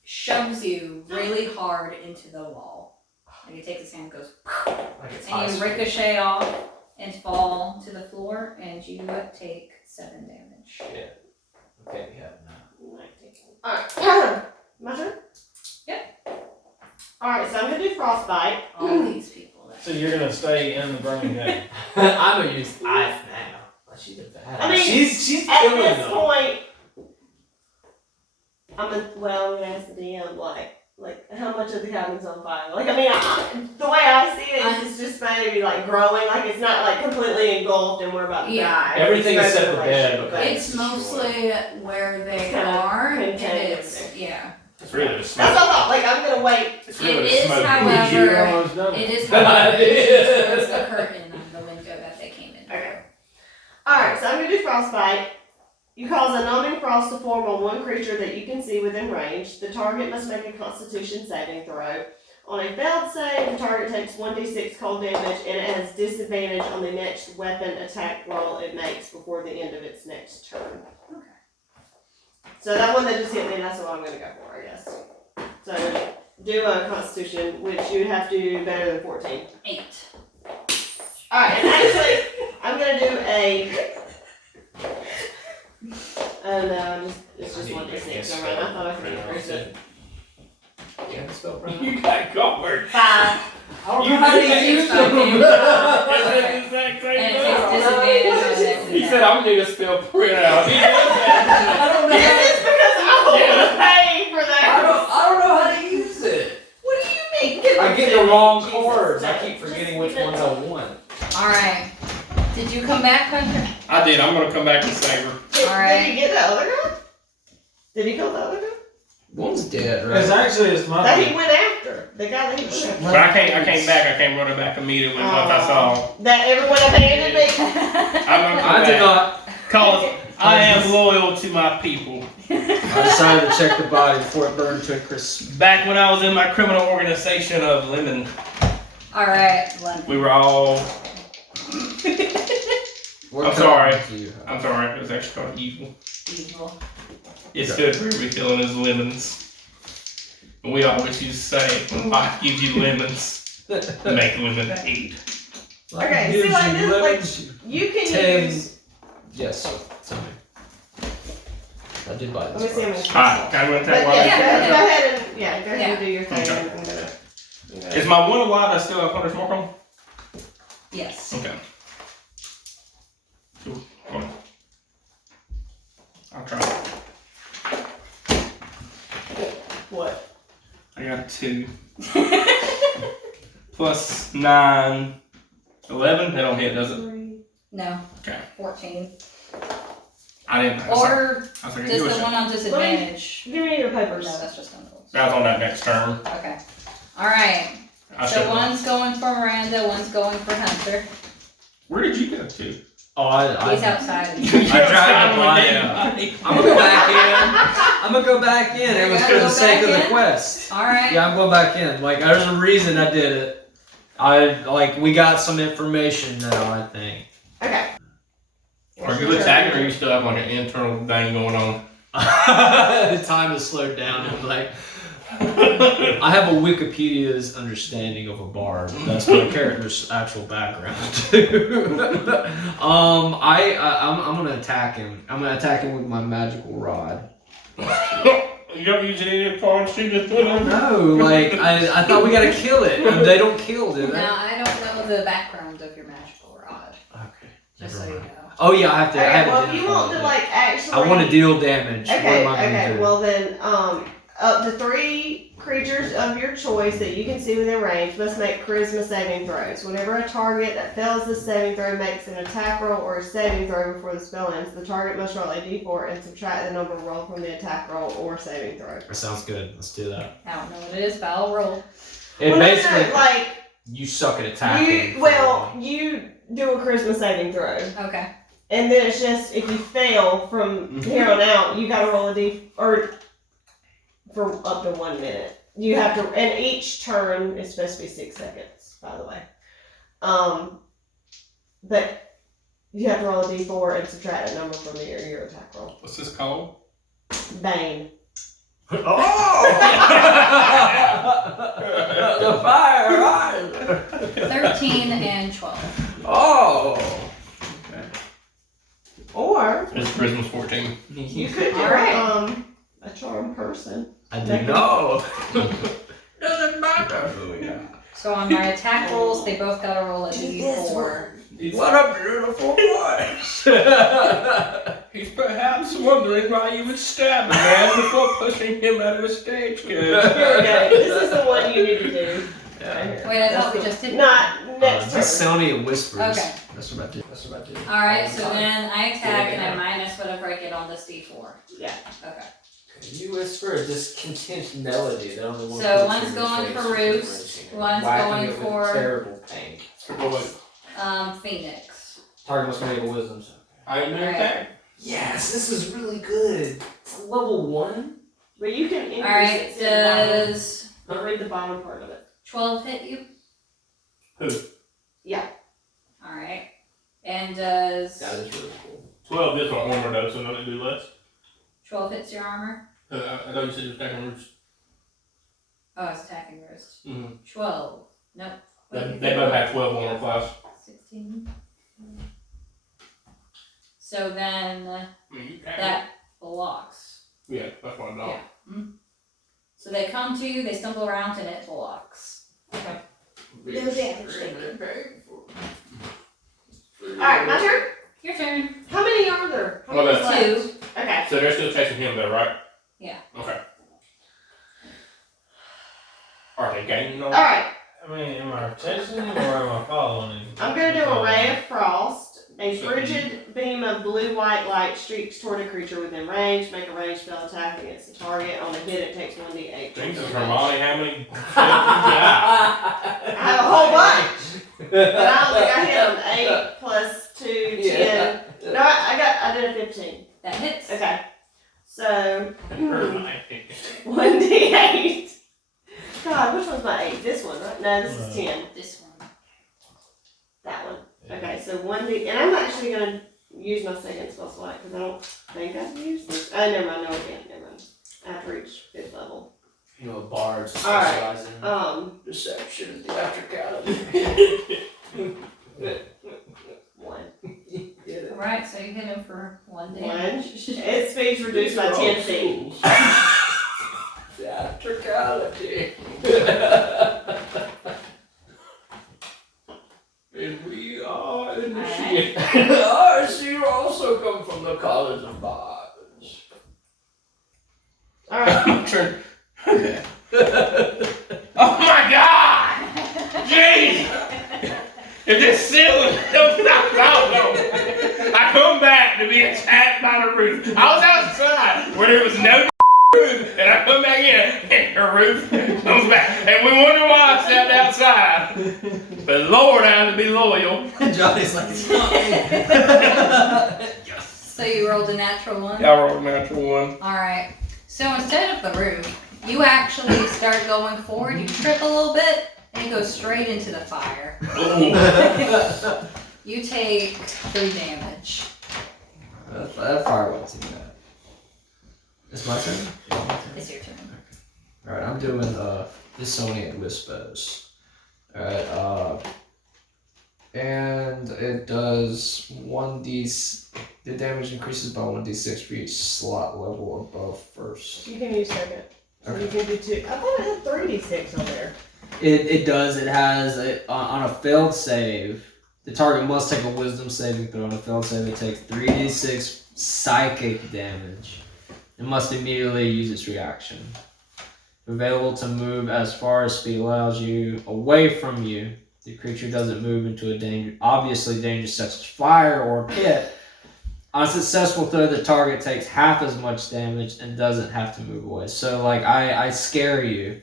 shoves you really hard into the wall. And he takes his hand and goes, Like it's and you ricochet off and fall to the floor, and you take 7 damage. Shit. Okay, we have now. 19. Alright. My turn? Yep. Alright, so I'm gonna do frostbite. All these people. So you're gonna stay in the burning hay. I'm gonna use ice now. She's a bad. I mean, she's At killing this them. point, I'm gonna ask the DM, like how much of the cabin's on fire? Like, I mean, the way I see it is it's just maybe like growing, like it's not like completely engulfed and we're about to die. Everything It's except for speculation, bed, but okay. It's mostly where they It's kinda are, and contained it's, everything. yeah. It's really the That's smoke. what I thought, like I'm gonna wait. It's It really the is, smoke. You're however, almost done. it is, however, it's towards the curtain on the window that they came in. Okay. Alright, so I'm gonna do frostbite. You cause a numbing frost to form on one creature that you can see within range. The target must make a constitution saving throw. On a failed save, the target takes 1d6 cold damage and it has disadvantage on the next weapon attack roll it makes before the end of its next turn. Okay. So that one that just hit me, that's what I'm gonna go for, I guess. So do a constitution, which you have to do better than 14. 8. Alright, and actually, I'm gonna do a. Oh no, it's just 1d6. Never mind. I thought I could increase it. Yeah, the spell burn. You got covered. 5. I don't know how to use them. Is that the exact same And it thing? takes disadvantage on the next He attack. said, I'm gonna need a spell printout. He did that. I don't know. This is because I was paying for that. I don't know how to use it. What do you mean? Give I it get to the me. wrong Jesus, cards. I no, keep just forgetting which give it ones to I me. want. Alright. Did you come back, Hunter? I did. I'm gonna come back and save her. Did he get the other guy? Did he kill the other guy? One's dead, It's right? actually it's my That he went after. The guy that he went after. But I came back. I came running back immediately once I saw. That everyone abandoned me. I'm gonna come I did back. not. Cause I am loyal to my people. I decided to check the body before it burned to a crisp. Back when I was in my criminal organization of Lemon, Alright, London. we were all. We're I'm sorry. coming to you. I'm sorry. It was actually called evil. Evil. It stood for everything as lemons. And we always used to say, when life gives you lemons, make lemonade. Okay, see, like this, like, You can 10. use. Yes, tell me. I did buy Let me this. see how card. many. Alright, can I go and But take one? yeah, go ahead and go ahead and do your thing. Okay. I'm gonna. Is my one alive I still have Hunter's Mark on? Yes. Okay. Ooh, hold on. I'll try. What? I got 2. Plus 9. 11? That don't hit, does it? No. Okay. 14. I didn't. Or I was like, just do the it. one on disadvantage. Give me your No, papers. that's just on those. That was on that next turn. Okay. Alright. I So should. one's going for Miranda, one's going for Hunter. Where did you go to? Oh, I He's outside. I tried to buy it. I'm gonna go back in. I'm gonna go back in. It You was gotta for the go sake back of the in? quest. Alright. Yeah, I'm going back in. Like, there's a reason I did it. We got some information now, I think. Okay. Are you attacking or you still have like an internal thing going on? The time has slowed down. I'm like, I have a Wikipedia's understanding of a bard. That's my character's actual background. I'm gonna attack him. I'm gonna attack him with my magical rod. You don't use any of the parts you just put on? No, like I thought we gotta kill it. They don't kill, do they? Now, I don't know the background of your magical rod. Okay. Just so you know. Oh yeah, I have Okay, to. well, if you want to like actually. I want to deal damage. What Okay, am I gonna okay. do? Well then, Up to 3 creatures of your choice that you can see within range must make charisma saving throws. Whenever a target that fails this saving throw makes an attack roll or a saving throw before the spell ends, the target must roll a d4 and subtract the number rolled from the attack roll or saving throw. That sounds good. Let's do that. I don't know what it is, but I'll roll. It basically, like you suck at attacking. you do a charisma saving throw. Okay. And then it's just, if you fail from here on out, you gotta roll a or for up to 1 minute. You have to, and each turn is supposed to be 6 seconds, by the way. But you have to roll a d4 and subtract a number from your attack roll. What's this called? Bane. Oh! The fire! Right. 13 and 12. Oh! Or It's Christmas 14. you could do Alright. a charm person. I didn't know. Doesn't matter who we are. So on my attack rolls, they both gotta roll a d4. What a beautiful voice! He's perhaps wondering why you would stab a man before pushing him out of a stagecoach. Here we go. This is the one you need to do. Right here. Wait, I thought we just did Not next turn. This Sony whispers. Okay. That's what I do. That's what I do. Alright, so then I attack and I minus whatever I get on this d4. Yeah. Okay. You whisper a discontent melody that only one So person one's can going face for when Roost, you're one's whacking going it with for- terrible pain. Phoenix. Target must make a wisdom save. I ain't Alright. attack. Yes, this is really good. It's level 1. But you can increase Alright, it to the bottom. does I'll read the bottom part of it. 12 hit you? Who? Yeah. Alright. And does That is really cool. 12 this one armor though, so nothing to do less. 12 hits your armor? I thought you said you're attacking Roost. Oh, it's attacking Roost. Mm-hmm. 12. Nope. They both have 12 armor class. 16. So then You that blocks. Yeah, that's what I know. Yeah. So they come to you, they stumble around, and it blocks. Okay. No damage. Alright, my turn? Your turn. How many are there? How Well, many that's- left? 2. Okay. So they're still chasing him though, right? Yeah. Okay. Are they gaining on Alright, I mean, am I chasing him or am I following him? I'm gonna do a ray of frost. A frigid beam of blue-white light streaks toward a creature within range. Make a ranged spell attack against the target. On a hit, it takes 1d8. Jesus, Hermione, how many? I have a whole bunch! But I don't think I hit them. 8 plus 2, 10. No, I did a 15. That hits. Okay. So, Hermione. 1d8. God, which one's my 8? This one, right? No, this is 10. This one. That one. Okay, so 1d, and I'm actually gonna use my second spell slot because I don't think I can use this. Oh, never mind, no I can't, never mind. I have to reach 5th level. You know, bards Alright, specialize in deception, theatricality. 1. Alright, so you hit him for 1 1. damage. Its speed's reduced by 10 feet. Theatricality. And we are in the Alright. shit. I see you also come from the college of bards. Alright. Turn. Oh my God! Jeez! If this ceiling don't knock out though, I come back to be attacked by the roof. I was outside where there was no roof, and I come back in, and the roof comes back. And we wonder why I stepped outside. But Lord, I have to be loyal. Johnny's like, it's not me. So you rolled a natural 1? I rolled a natural 1. Alright. So instead of the roof, you actually start going forward, you trip a little bit, and you go straight into the fire. Ooh. You take 3 damage. That fire wasn't too bad. It's my turn? It's your turn. Alright, I'm doing the Sony Whispers. Alright, and it does 1d. The damage increases by 1d6 for each slot level above first. You can use second. So Okay. you can do 2. I thought it had 3d6 on there. It does. It has on a failed save. The target must take a Wisdom saving throw. On a failed save, it takes 3d6 psychic damage. It must immediately use its reaction. Available to move as far as speed allows you away from you. The creature doesn't move into a obviously dangerous such as fire or pit. On a successful throw, the target takes half as much damage and doesn't have to move away. So, like, I scare you,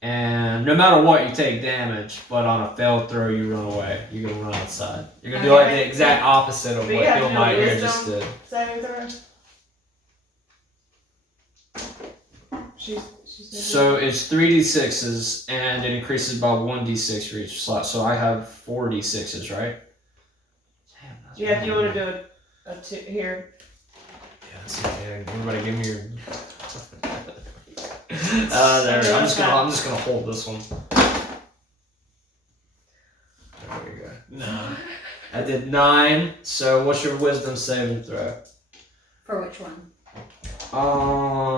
and no matter what, you take damage, but on a failed throw, you run away. You're going to run outside. You're going to do, like, the exact opposite of what Hillmight here just did. Saving throw? So it's 3d6s, and it increases by 1d6 for each slot. So I have 4d6s, right? Damn, that's Yeah, if you really want to do a two here. Yeah, that's okay. Everybody give me your... there we go. I'm just gonna hold this one. There we go. No. I did 9, so what's your wisdom saving throw? For which one?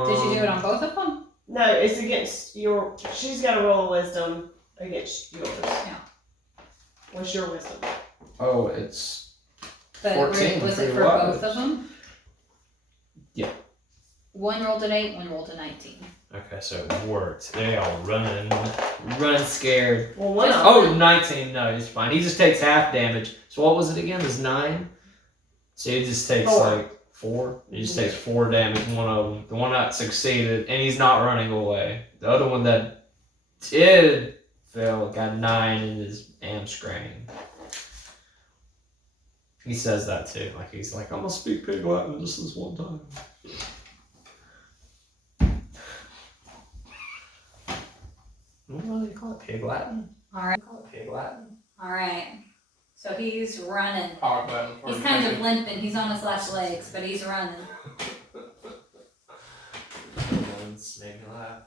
Did Did you do it on both of them? No, it's against your. She's got to roll a wisdom against yours. Yeah. What's your wisdom? Oh, it's... But 14, was it pretty for low. both of them? Yeah. One rolled an 8, one rolled a 19. Okay, so it worked. They all running. Running scared. Well, one. Oh, 19. No, he's fine. He just takes half damage. So what was it again? It was 9? So he just takes 4. like 4? He just takes 4 damage, one of them. The one that succeeded, and he's not running away. The other one that did fail got 9 in his hamstring. He says that too. Like, he's like, I'm gonna speak pig Latin just this one time. What do they call it? Pig Latin? Alright. Call it pig Latin? Alright. So he's running. Power button. He's kind of limping. He's on his last legs, but he's running. Make me laugh.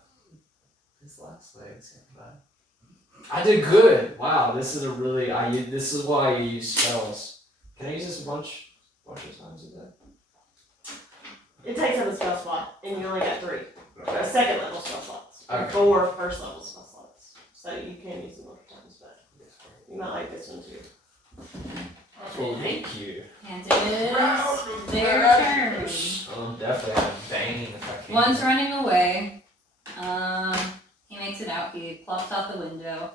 His last legs. I did good. Wow, this is a really. This is why you use spells. Can I use this a bunch of times a day? It takes up a spell slot, and you only got 3. A second level spell slots. Okay. 4 first level spell slots. So you can use them multiple times, but you might like this one too. Thank you. And it is their turn. I'm definitely gonna bang if I can. One's running away. He makes it out. He plops out the window.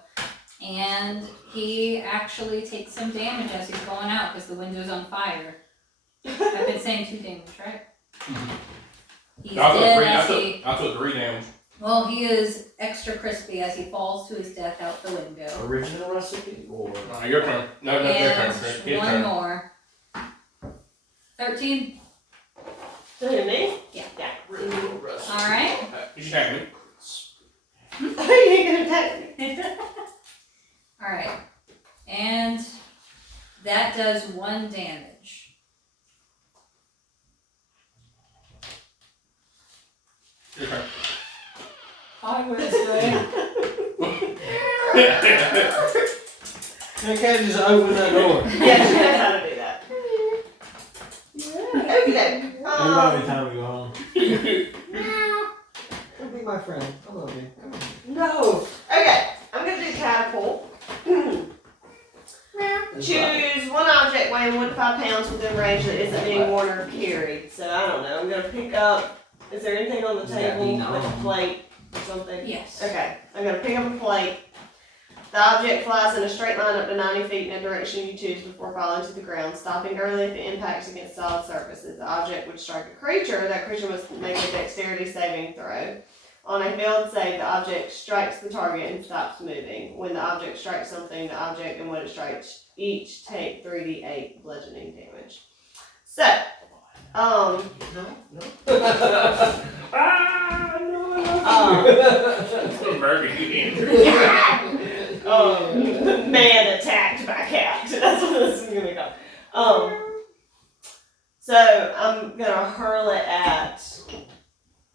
And he actually takes some damage as he's going out because the window's on fire. I've been saying 2 damage, right? He's dead as he... I took 3 damage. Well, he is extra crispy as he falls to his death out the window. Original recipe or? Your turn. No, your turn. And His one turn. more. 13. So who, me? Yeah. Original recipe. Alright. You should have me. You ain't gonna attack me. Alright. And that does 1 damage. Your turn. Hi, Wednesday. I can't just open that door. Yeah, she knows how to do that. Okay. It might be time to go home. Don't be my friend. I love you. Come on. No. Okay. I'm gonna do catapult. Choose one object weighing 1 to 5 pounds within range that isn't being worn or carried. So I don't know. I'm gonna pick up. Is there anything on the table, like a plate or something? Yes. Okay. I'm gonna pick up a plate. The object flies in a straight line up to 90 feet in a direction you choose before falling to the ground, stopping early if it impacts against solid surfaces. The object would strike a creature. That creature must make a dexterity saving throw. On a failed save, the object strikes the target and stops moving. When the object strikes something, the object and what it strikes each take 3d8 bludgeoning damage. So, No. man attacked by cat. That's what this is gonna go. So I'm gonna hurl it at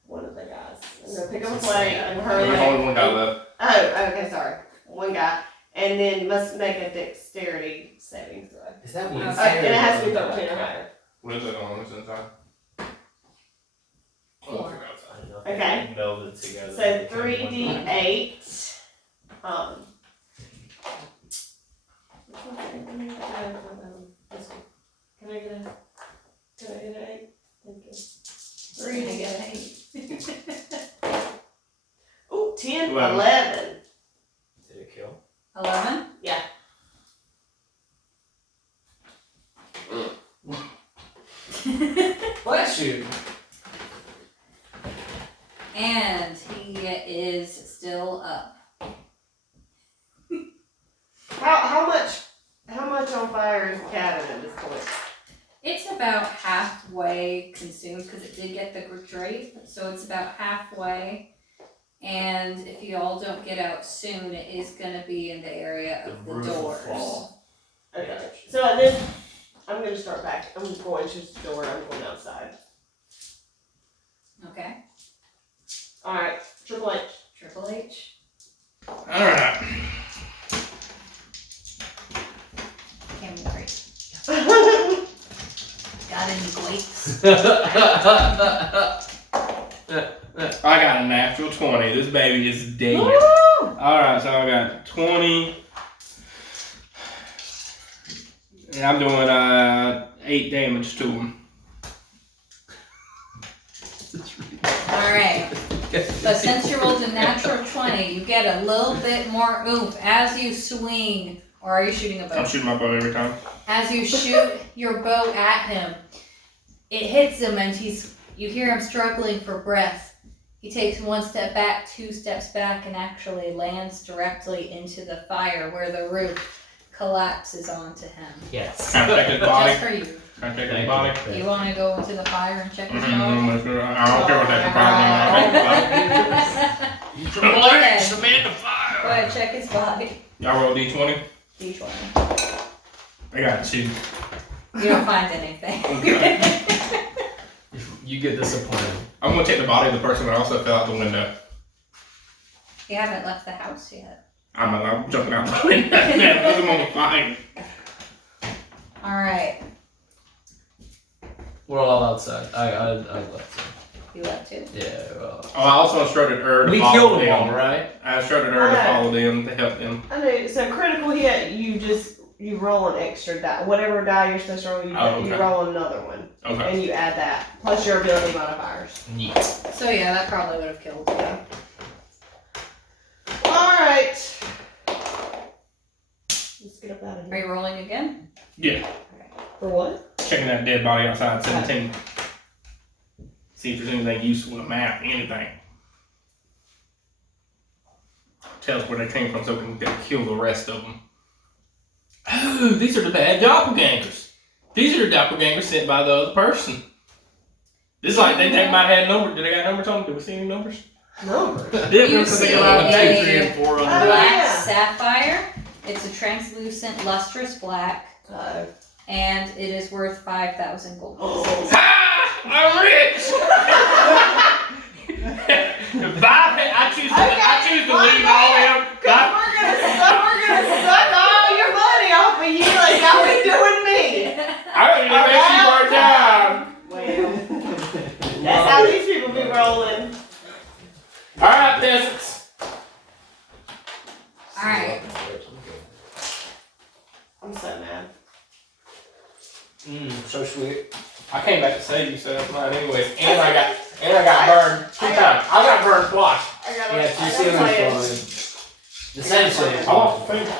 one of the guys. I'm gonna pick up a plate and hurl There's it. only one guy left. Oh, okay, sorry. One guy. And then must make a dexterity saving throw. Is that And it has to be 13 or higher. What is it on this inside? Oh, I forgot. Okay. Melded together. So 3d8. Can I get an 8? Thank you. 3d8. 10, 11. 11. Did it kill? 11. Bless you. And he is still up. How much on fire is the cabin at this point? It's about halfway consumed because it did get the drape, so it's about halfway. And if you all don't get out soon, it is gonna be in the area of the roof will doors. fall. Okay. So at this, I'm gonna start back. I'm going to the door. I'm going outside. Okay. All right. Triple H. Triple H. Alright. Can't be great. Got any grapes? I got a natural 20. This baby is dead. Woo! Alright, so I got 20. And I'm doing 8 damage to him. Alright. But since you rolled a natural 20, you get a little bit more oomph as you swing. Or are you shooting a bow? I'm shooting my bow every time. As you shoot your bow at him, it hits him and you hear him struggling for breath. He takes 1 step back, 2 steps back, and actually lands directly into the fire where the roof collapses onto him. Yes. Can I check his body? Just for you. Can I check his body? You want to go into the fire and check his body? I don't care what that surprise Triple H, the man to Go fire. ahead, check his body. Y'all roll D20? D20. I got 2. You don't find anything. Okay. You get disappointed. I'm gonna check the body of the person that also fell out the window. You haven't left the house yet. I'm jumping out the window. Put him on the fire. Alright. We're all outside. I left him. You left too? Yeah, well. Oh, I also instructed her to We follow killed them them. all, right? I instructed her to follow them to help them. I mean, so critical hit, you roll an extra die. Whatever die you're supposed to roll, you okay. roll another one. Okay. And you add that. Plus your ability modifiers. Yeah. So yeah, that probably would have killed you. Alright. Let's get up out of Are here. you rolling again? Yeah. For what? Checking that dead body outside 17. See if there's anything useful, a map, anything. Tell us where they came from so we can kill the rest of them. Oh, these are the bad doppelgangers. These are the doppelgangers sent by the other person. This is like they might have numbers. Did they got numbers on them? Did we see any numbers? Numbers. Yeah, You because they see got a lot of a- 2, 3, and 4 on Oh, the Black yeah. sapphire. It's a translucent, lustrous black, Uh-oh. and it is worth 5,000 gold pieces. Ha! I'm rich! I choose to leave all them. Cause we're gonna suck all your money off of you like how we doing me. I don't even make you part time. Well, that's how these people be rolling. Alright, peasants. Alright. I'm so mad. So sweet. I came back to save you, so that's mine anyways. And I got burned 2 times. I got burned twice. I gotta, Yeah, I 2 gotta ceilings play it. falling. The same ceiling. I lost the finger.